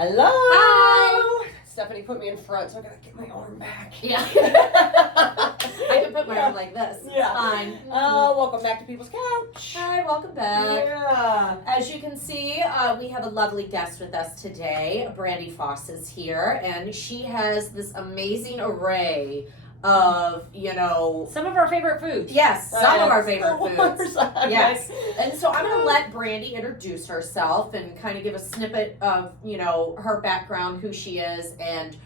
Hello. Hi. Stephanie put me in front, so I gotta get my arm back. Yeah. I can put my arm like this. It's fine. Welcome back to People's Couch. Hi, welcome back. Yeah. As you can see, we have a lovely guest with us today. Brandy Foss is here, and she has this amazing array of, some of our favorite foods. Yes, some of our favorite foods. Yes. And so I'm going to let Brandy introduce herself and kind of give a snippet of, her background, who she is, and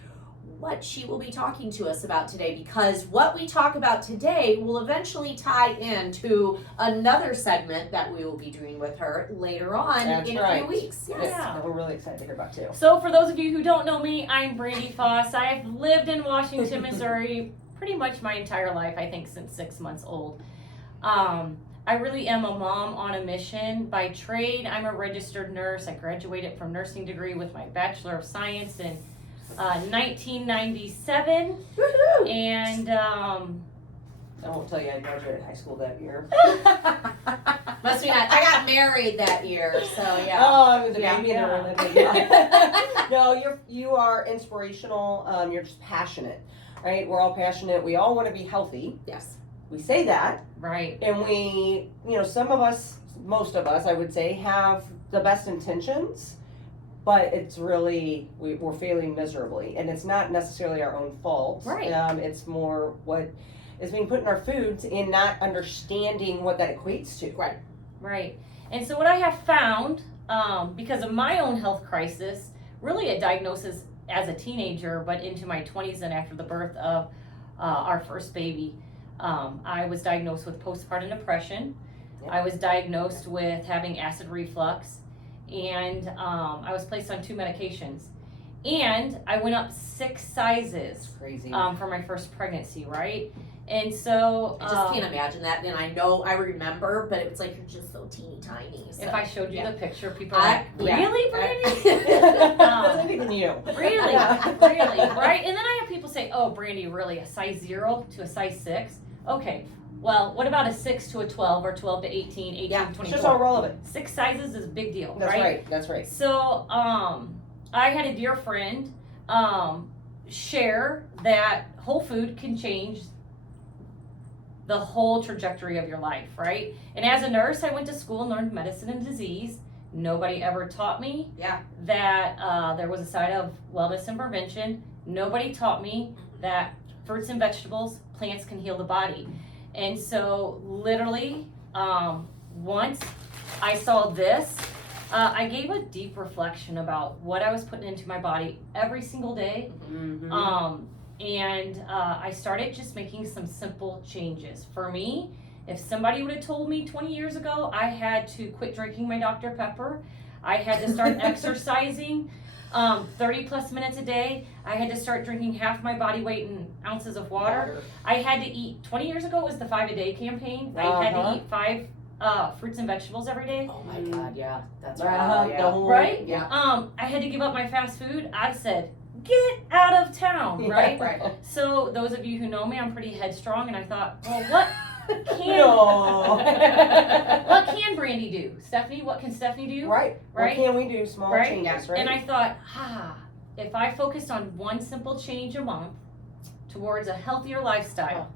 what she will be talking to us about today, because what we talk about today will eventually tie into another segment that we will be doing with her later on a few weeks. Yes. Yeah. We're really excited to hear about too. So for those of you who don't know me, I'm Brandy Foss. I've lived in Washington, Missouri pretty much my entire life, I think since 6 months old. I really am a mom on a mission. By trade, I'm a registered nurse. I graduated from nursing degree with my Bachelor of Science in 1997. Woohoo! And I won't tell you I graduated high school that year. Must be not. I got married that year, so yeah. Oh, I was a Yeah. baby Yeah. there. No, you are inspirational. You're just passionate, right? We're all passionate. We all want to be healthy. Yes. We say that, right. and we, some of us, most of us, I would say, have the best intentions, but it's really, we're failing miserably, and it's not necessarily our own fault. Right. It's more what is being put in our foods and not understanding what that equates to. Right. Right. And so what I have found, because of my own health crisis, really a diagnosis as a teenager, but into my 20s and after the birth of our first baby, I was diagnosed with postpartum depression. Yep. I was diagnosed with having acid reflux, and I was placed on 2 medications. And I went up 6 sizes It's crazy. for my first pregnancy, right? And so I just can't imagine that, and I remember, but it's like you're just so teeny tiny. So. if I showed you yeah. the picture, people are like, really, Brandy? That's even you. Really, Yeah. really, right? And then I have people say, oh, Brandy, really, a size 0 to a size 6? Okay, well, what about a 6 to a 12 or 12 to 18, 18 Yeah, to It's 24? just all relevant. 6 sizes is a big deal, That's right. That's right. So, I had a dear friend share that whole food can change the whole trajectory of your life, right? And as a nurse, I went to school and learned medicine and disease. Nobody ever taught me that there was a side of wellness and prevention. Nobody taught me that fruits and vegetables, plants can heal the body. And so literally, once I saw this, I gave a deep reflection about what I was putting into my body every single day. Mm-hmm. And I started just making some simple changes. For me, if somebody would have told me 20 years ago I had to quit drinking my Dr. Pepper, I had to start exercising 30 plus minutes a day, I had to start drinking half my body weight in ounces of water. I had to eat, 20 years ago was the 5-a-day campaign. I had to eat 5 fruits and vegetables every day. Oh my God, yeah, that's Uh-huh. right. Right? Yeah. I had to give up my fast food. I said, get out of town, right? Right. So those of you who know me, I'm pretty headstrong, and I thought, well, what can No. what can Brandy do? Stephanie, what can Stephanie do? Right. Right? What can we do? Small Right? changes, right? And I thought, if I focused on one simple change a month towards a healthier lifestyle,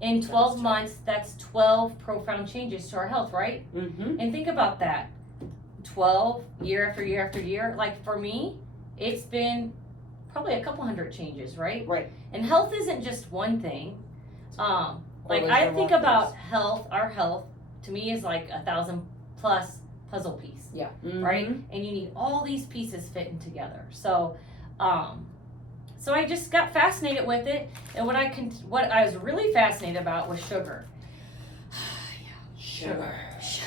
in 12 months, that's 12 profound changes to our health, right? Mm-hmm. And think about that. 12 year after year after year. Like for me, it's been probably a couple hundred changes, right? Right. And health isn't just one thing. Like Always I the think one about things. health, our health, to me is like 1,000 plus puzzle piece, Mm-hmm. right? And you need all these pieces fitting together. So, so I just got fascinated with it, and what I was really fascinated about was sugar. Sugar.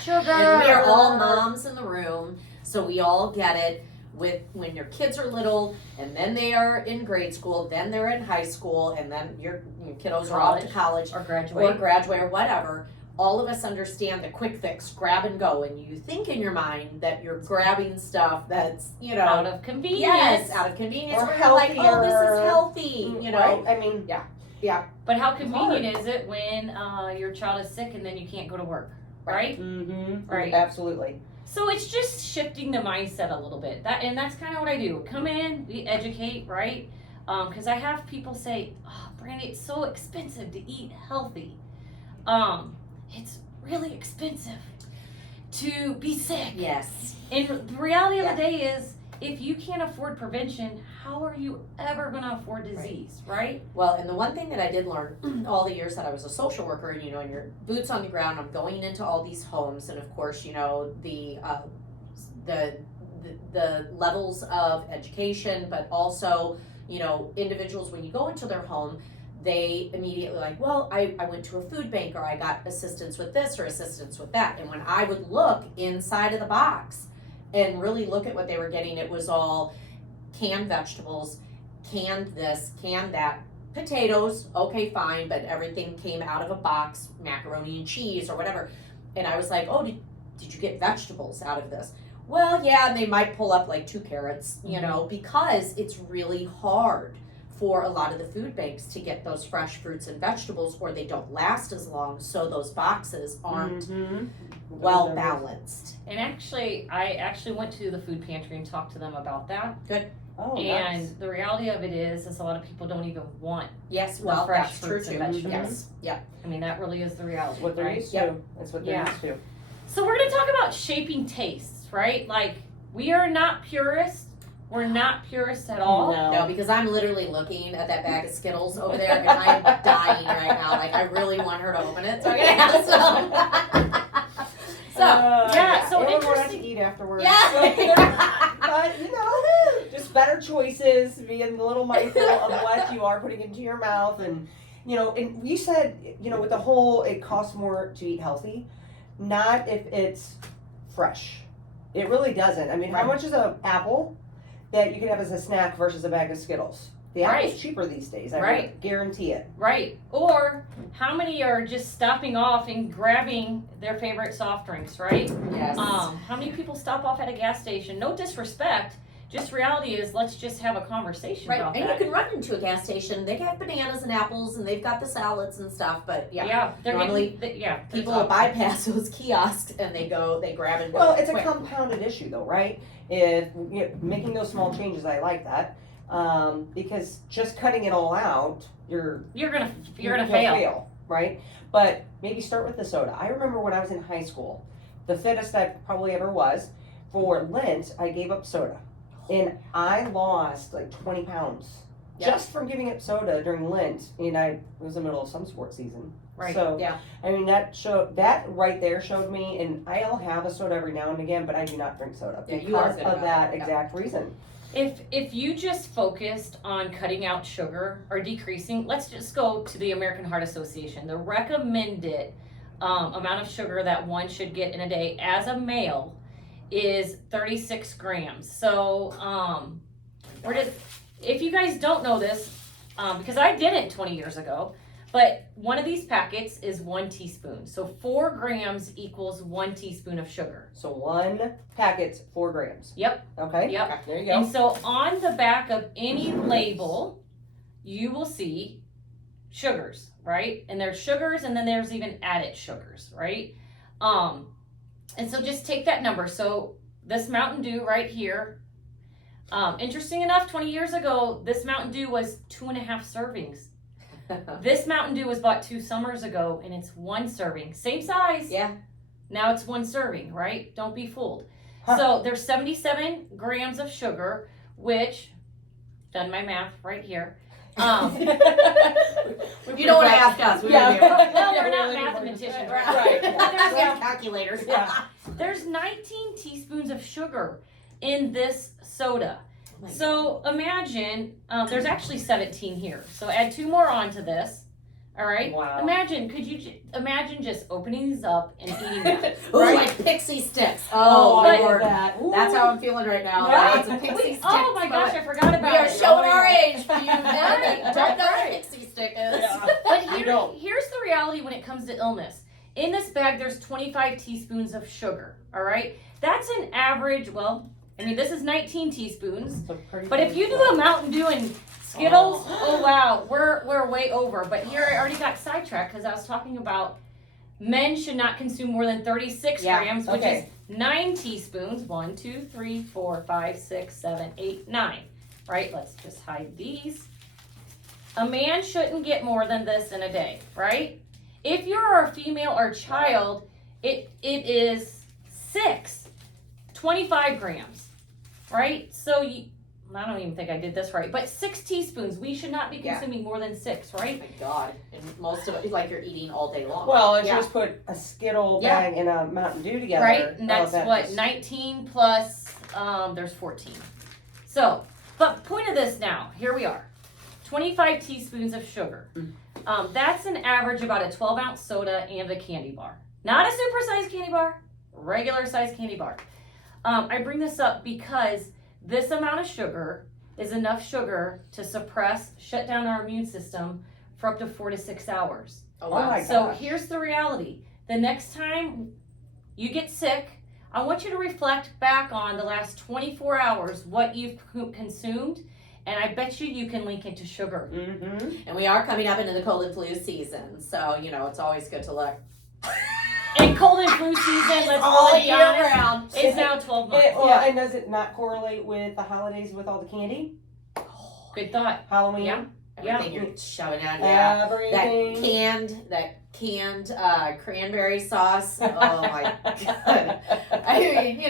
And we are all moms in the room, so we all get it. With when your kids are little, and then they are in grade school, then they're in high school, and then your kiddos are off to college or graduate. or whatever. All of us understand the quick fix, grab and go, and you think in your mind that you're grabbing stuff that's out of convenience. Yes, out of convenience. Or We're like, oh, this is healthy, Right? I mean, Yeah. But how convenient is it when your child is sick and then you can't go to work, right? Mm-hmm. Right. Absolutely. So it's just shifting the mindset a little bit. That's kind of what I do. Come in, we educate, right? Because I have people say, "Oh, Brandy, it's so expensive to eat healthy. It's really expensive to be sick." Yes. And the reality of the day is, if you can't afford prevention, how are you ever going to afford disease, right? Well, and the one thing that I did learn all the years that I was a social worker, and and your boots on the ground, I'm going into all these homes, and of course, the levels of education, but also, individuals, when you go into their home, they immediately like, well, I went to a food bank, or I got assistance with this or assistance with that. And when I would look inside of the box and really look at what they were getting, it was all canned vegetables, canned this, canned that, potatoes, okay, fine, but everything came out of a box, macaroni and cheese or whatever. And I was like, oh, did you get vegetables out of this? Well, yeah, and they might pull up like 2 carrots, because it's really hard for a lot of the food banks to get those fresh fruits and vegetables, or they don't last as long, so those boxes aren't well balanced. And I went to the food pantry and talked to them about that. Good. Oh, and nice. the reality of it is a lot of people don't even want Yes, the well, fresh that's true fruits too. and vegetables. Yes, yeah. I mean, that really is the reality. It's what they're right? used to. It's what they're Yeah. used to. So we're going to talk about shaping tastes, right? Like, we are not purists. We're not purists at all. No, because I'm literally looking at that bag of Skittles over there, and I'm dying right now. Like, I really want her to open it, so I'm gonna have some. So Or we're going to interesting. eat afterwards. Yeah. But, just better choices, being a little mindful of what you are putting into your mouth. And, and we said, with the whole, it costs more to eat healthy, not if it's fresh. It really doesn't. I mean, how much is an apple that you can have as a snack versus a bag of Skittles? The apple's cheaper these days. I would guarantee it. Right. Or how many are just stopping off and grabbing their favorite soft drinks, right? Yes. How many people stop off at a gas station? No disrespect. Just reality is, let's just have a conversation about and that. you can run into a gas station. They have bananas and apples, and they've got the salads and stuff. But they're normally people will bypass those kiosks and they grab and go. Well, it's a quick. compounded issue, though, right? If making those small changes, I like that, because just cutting it all out, you're gonna you'll fail, right? But maybe start with the soda. I remember when I was in high school, the fittest I probably ever was. For Lent, I gave up soda, and I lost like 20 pounds just from giving up soda during Lent. And it was in the middle of some sports season. Right. So Yeah. I mean, that right there showed me, and I'll have a soda every now and again, but I do not drink soda Yeah, you are because good of about that it. Yeah. exact reason. If you just focused on cutting out sugar or decreasing, let's just go to the American Heart Association. The recommended amount of sugar that one should get in a day as a male is 36 grams. So if you guys don't know this, because I didn't 20 years ago, but one of these packets is 1 teaspoon. So 4 grams equals 1 teaspoon of sugar. So 1 packet's 4 grams. Yep. Okay. Yep. There you And go. so on the back of any label, you will see sugars, right? And there's sugars, and then there's even added sugars, right? And so just take that number. So this Mountain Dew right here, interesting enough, 20 years ago, this Mountain Dew was 2.5 servings. This Mountain Dew was bought 2 summers ago, and it's 1 serving. Same size. Yeah. Now it's 1 serving, right? Don't be fooled. Huh. So there's 77 grams of sugar, which, done my math right here. You don't want to ask us. We Yeah. Well, we're not Really mathematicians, right. right? There's Yeah. calculators. Yeah. There's 19 teaspoons of sugar in this soda. So imagine, there's actually 17 here. So add 2 more onto this. All right. Wow. Imagine, could you imagine just opening these up and eating them? Ooh, Right? like pixie sticks. Oh, Oh, I Lord. love that. Ooh. That's how I'm feeling right now. Right? It's a pixie stick. Oh my gosh, I forgot about We are it. showing our age for you Right, that don't know what right. a pixie stick is. Yeah. But You don't. here's the reality when it comes to illness. In this bag, there's 25 teaspoons of sugar. All right, that's an average. Well, I mean, this is 19 teaspoons. So pretty But if you do a Mountain Dew and Skittles, oh wow, we're way over. But here I already got sidetracked because I was talking about Men should not consume more than 36 Yeah, grams, which okay. is 9 teaspoons. 1, 2, 3, 4, 5, 6, 7, 8, 9. Right? Let's just hide these. A man shouldn't get more than this in a day, right? If you're a female or child, it is 25 grams, right? So I don't even think I did this right, but 6 teaspoons. We should not be consuming more than 6, right? Oh my God. And most of it is like you're eating all day long. Well, if you just put a Skittle bag and a Mountain Dew together. Right, and that's just... 19 plus, there's 14. So, but point of this now, here we are. 25 teaspoons of sugar. That's an average about a 12-ounce soda and a candy bar. Not a supersized candy bar, regular sized candy bar. I bring this up because this amount of sugar is enough sugar to shut down our immune system for up to 4 to 6 hours. Oh, wow. my gosh. So here's the reality. The next time you get sick, I want you to reflect back on the last 24 hours, what you've consumed, and I bet you can link it to sugar. Mm-hmm. And we are coming up into the cold and flu season, so, it's always good to look. And cold and flu season, let's all be year honest, round. it's now 12 months. And does it not correlate with the holidays with all the candy? Good thought. Halloween? Yeah. Everything you're shoving out, Everything. That canned cranberry sauce. Oh my God. I mean,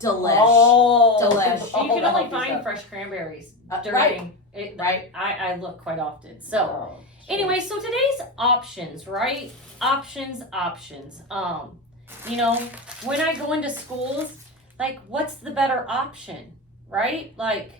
delish. Delish. You can only find fresh cranberries during it. Right. I look quite often. So anyway, so today's options, right? Options. When I go into schools, like, what's the better option, right? Like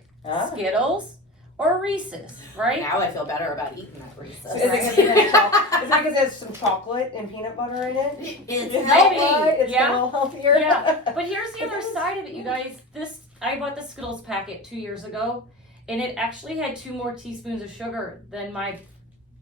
Skittles or Reese's, right? Now I feel better about eating that Reese's. Is it because it has some chocolate and peanut butter in it? It's Is healthy. that why it's a little healthier? Yeah, but here's the other side of it, you guys. I bought the Skittles packet 2 years ago, and it actually had 2 more teaspoons of sugar than my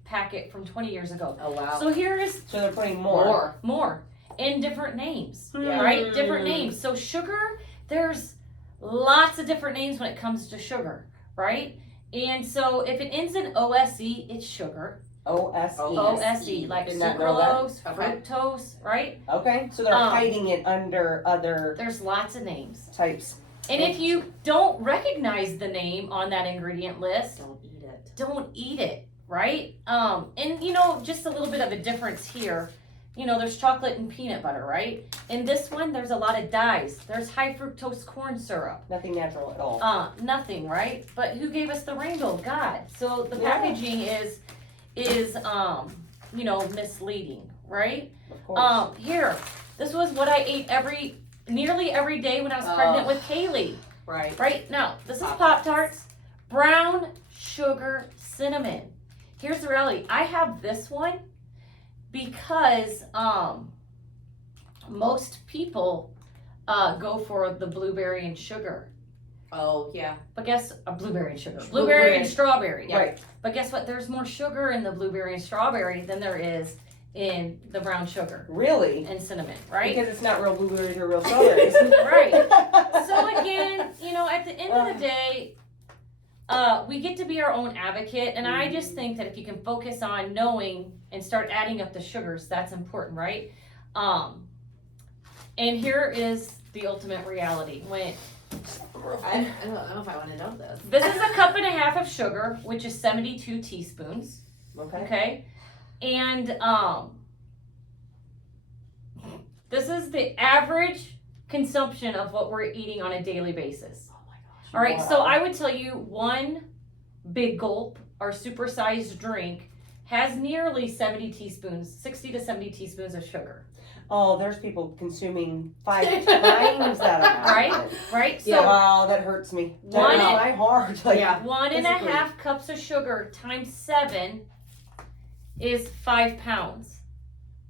packet from 20 years ago. Oh wow. So So they're putting more. In different names, Yeah. right? Different names. So sugar, there's lots of different names when it comes to sugar, right? And so if it ends in OSE, it's sugar. OSE. OSE, like Did not know that. sucralose, fructose, right? Okay, so they're hiding it under other There's lots of names. types. And if you don't recognize the name on that ingredient list, Don't eat it. right? And just a little bit of a difference here. There's chocolate and peanut butter, right? In this one, there's a lot of dyes. There's high fructose corn syrup. Nothing natural at all. Nothing, right? But who gave us the rainbow? God. So the packaging is misleading, right? Of course. Here, this was what I ate nearly every day when I was pregnant with Kaylee. Right. Right? Now, this is Pop-Tarts, brown sugar cinnamon. Here's the reality. I have this one because most people go for the blueberry and sugar. Oh yeah. But blueberry and sugar. Blueberry and strawberry. Yeah. Right. But guess what? There's more sugar in the blueberry and strawberry than there is in the brown sugar Really? and cinnamon, right? Because it's not real blueberries or real strawberries. Right. So again, at the end of the day, we get to be our own advocate, and I just think that if you can focus on knowing and start adding up the sugars, that's important, right? And here is the ultimate reality. I don't know if I want to know this. This is 1.5 cups of sugar, which is 72 teaspoons. Okay. And this is the average consumption of what we're eating on a daily basis. Oh my gosh. All right, Wow. so I would tell you 1 big gulp or supersized drink has nearly 60 to 70 teaspoons of sugar. Oh, there's people consuming 5 times that amount. Right? So Yeah. Wow, that hurts me. That One- hurts my heart. Like, Yeah. 1.5 cups of sugar times 7 is 5 pounds.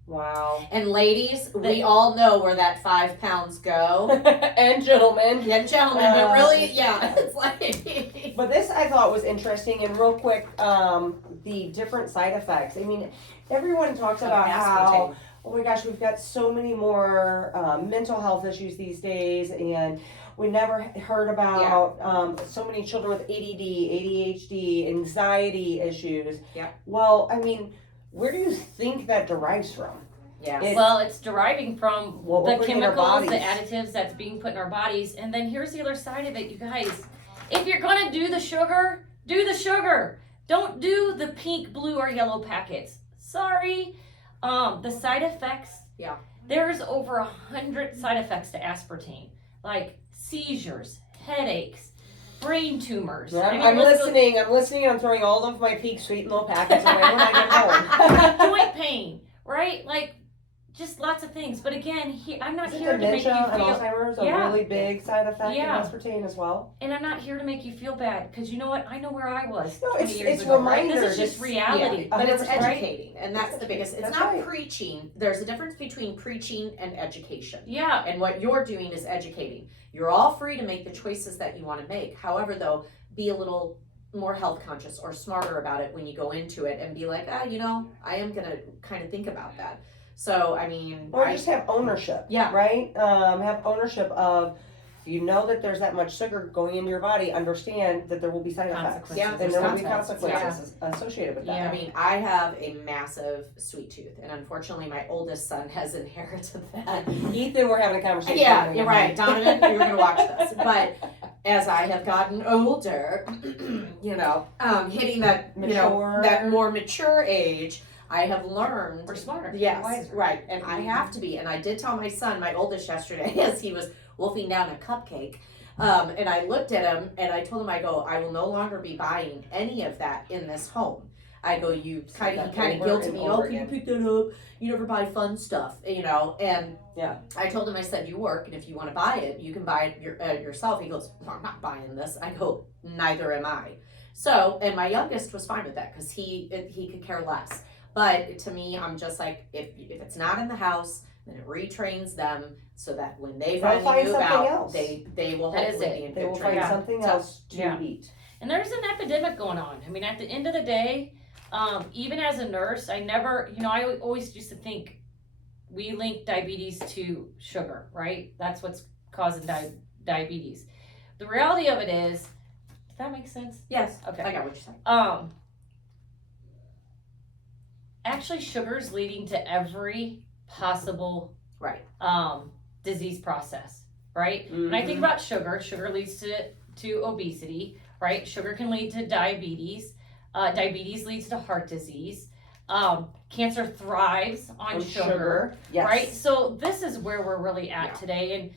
Wow. And ladies, we all know where that 5 pounds go. And gentlemen. And gentlemen, but really, it's like. But this I thought was interesting, and real quick, the different side effects. I mean, everyone talks about how, oh my gosh, we've got so many more mental health issues these days, and we never heard about so many children with ADD, ADHD, anxiety issues. Yeah. Well, I mean, where do you think that derives from? Yeah. Well, it's deriving from What we're the putting in our chemicals, the bodies. additives that's being put in our bodies. And then here's the other side of it, you guys. If you're going to do the sugar, do the sugar. Don't do the pink, blue, or yellow packets. Sorry. The side effects. Yeah. There's over 100 side effects to aspartame, like seizures, headaches, brain tumors. Yeah, I mean, I'm let's go- listening. I'm listening. I'm throwing all of my Peak Sweet little packets away when I get home. Joint pain, right? Like, just lots of things. But again, I'm not Isn't here to make you dementia and feel, Alzheimer's a Yeah. really big side effect Yeah. of aspartame as well? and I'm not here to make you feel bad, because you know what? I know where I was No, 20 it's years it's ago. Right? reminder. This is just reality. Yeah, But it's 100%. educating, and that's the biggest. It's That's not right. preaching. There's a difference between preaching and education. Yeah, And what you're doing is educating. You're all free to make the choices that you want to make. However, though, be a little more health conscious or smarter about it when you go into it, and be like, I am going to kind of think about that. So, I mean, Or just have ownership. Yeah. Right? Have ownership of, if you know that there's that much sugar going into your body, understand that there will be side effects. Consequences. Yeah, And there's there will be consequences. consequences associated with that. Yeah. I mean, I have a massive sweet tooth, and unfortunately, my oldest son has inherited that. Ethan, we're having a conversation. Yeah, you're right, Donovan. You're gonna watch this, but as I have gotten older, hitting that Mature. that more mature age, I have learned. we're smarter. Yes, Wiser. right, and I have to be. And I did tell my son, my oldest, yesterday, as he was wolfing down a cupcake. And I looked at him and I told him, I will no longer be buying any of that in this home. I go, he kind of guilted me. Oh, can you pick that up? You never buy fun stuff, And Yeah. I told him, I said, you work, and if you want to buy it, you can buy it yourself. He goes, well, I'm not buying this. I go, neither am I. So, and my youngest was fine with that because he could care less. But to me, I'm just like, if it's not in the house, then it retrains them so that when they They'll finally find move something out, else. they will That is hopefully it. be in They good will training. find something So, else to yeah. eat. And there's an epidemic going on. I mean, at the end of the day, even as a nurse, I always used to think we link diabetes to sugar, right? That's what's causing diabetes. The reality of it is, does that make sense? Yes, Okay. I got what you're saying. Actually, sugar's leading to every possible Right. disease process, right? When I think about sugar leads to obesity, right? Sugar can lead to diabetes. Diabetes leads to heart disease. Cancer thrives on sugar, Yes. right? So this is where we're really at today,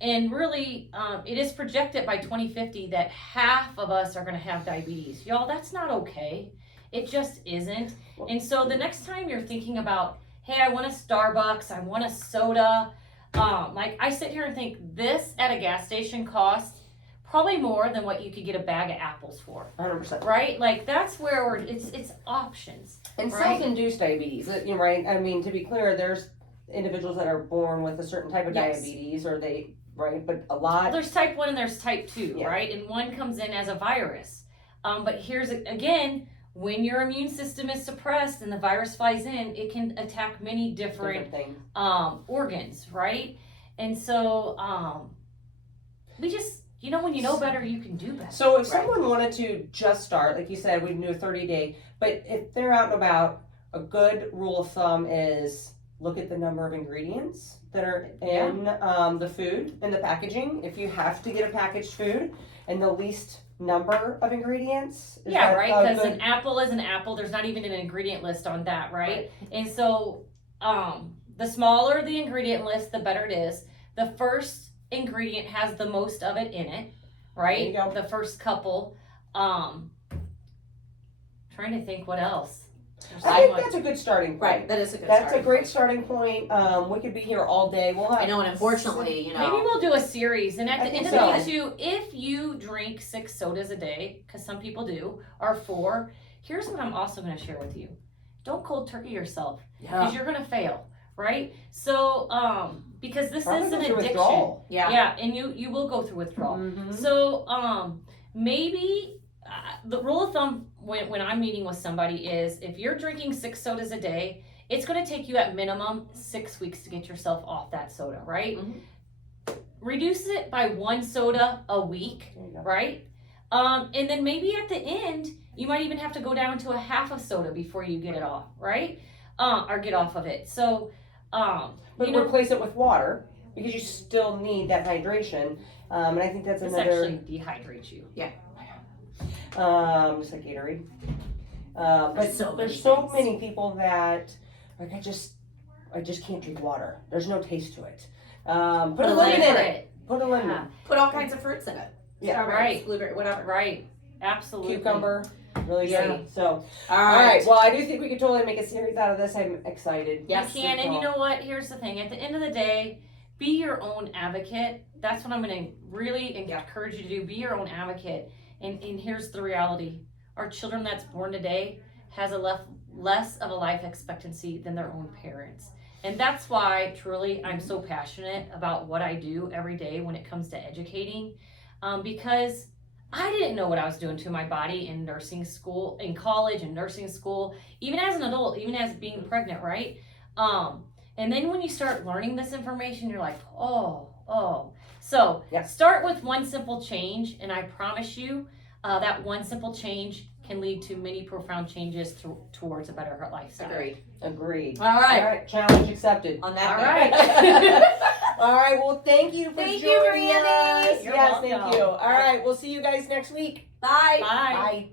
and really, it is projected by 2050 that half of us are going to have diabetes. Y'all, that's not okay. It just isn't. And so the next time you're thinking about, hey, I want a Starbucks, I want a soda, like I sit here and think this at a gas station costs probably more than what you could get a bag of apples for, 100%. right? Like that's where it's options. And Right. self-induced diabetes, right? I mean, to be clear, there's individuals that are born with a certain type of Yes. diabetes, or right? But a Well, lot. there's type 1 and there's type 2, Yeah. right? And one comes in as a virus. But here's, again, when your immune system is suppressed and the virus flies in, it can attack many different things. organs, right? And so we just, when you know better, you can do better. So if someone wanted to just start, like you said, we'd do a 30-day, but if they're out and about, a good rule of thumb is look at the number of ingredients that are in the food and the packaging. If you have to get a packaged food, and the least number of ingredients. Is Yeah, that right? a Because good- an apple is an apple. There's not even an ingredient list on that, right? And so the smaller the ingredient list, the better it is. The first ingredient has the most of it in it, right? There you go. The first couple. Trying to think what else. There's I so think much. that's a good starting point. Right, that is a good That's a starting great point. starting point. We could be here all day. We'll have. I know, and unfortunately, Maybe we'll do a series, and at I the think end of so. the day, too, if you drink 6 sodas a day, because some people do, or 4, here's what I'm also going to share with you: don't cold turkey yourself, because you're going to fail, right? So, because this Probably is an go through addiction, withdrawal. Yeah. and you will go through withdrawal. Mhm. So, maybe the rule of thumb when I'm meeting with somebody is if you're drinking 6 sodas a day, it's going to take you at minimum 6 weeks to get yourself off that soda, right? Mhm. Reduce it by 1 soda a week, There you go. right? And then maybe at the end, you might even have to go down to a half a soda before you get it off, right? Or get off of it. So, But you know, replace it with water because you still need that hydration. And I think that's this another. actually dehydrates you. Just like Gatorade. But there's so many people that like I just can't drink water. There's no taste to it. Put a lemon in it. Put a lemon. Yeah. Put all kinds of fruits in it. Yeah. Strawberries, Right. blueberry, whatever. Right. Absolutely. Cucumber. Really Yeah. great. So, All all right. right. Well, I do think we could totally make a series out of this. I'm excited. Yes, You can, and you know what? Here's the thing. At the end of the day, be your own advocate. That's what I'm going to really encourage you to do. Be your own advocate. And here's the reality. Our children that's born today has less of a life expectancy than their own parents. And that's why, truly, I'm so passionate about what I do every day when it comes to educating. Because I didn't know what I was doing to my body in nursing school, in college and nursing school, even as an adult, even as being pregnant, right? And then when you start learning this information, you're like, oh. So start with one simple change, and I promise you that one simple change can lead to many profound changes towards a better lifestyle. Agreed. All right. All right. Challenge accepted. On that. All note. right. All right. Well, thank you for Thank you, joining Brandy. us. You're yes, welcome. thank you. All right. We'll see you guys next week. Bye. Bye. Bye.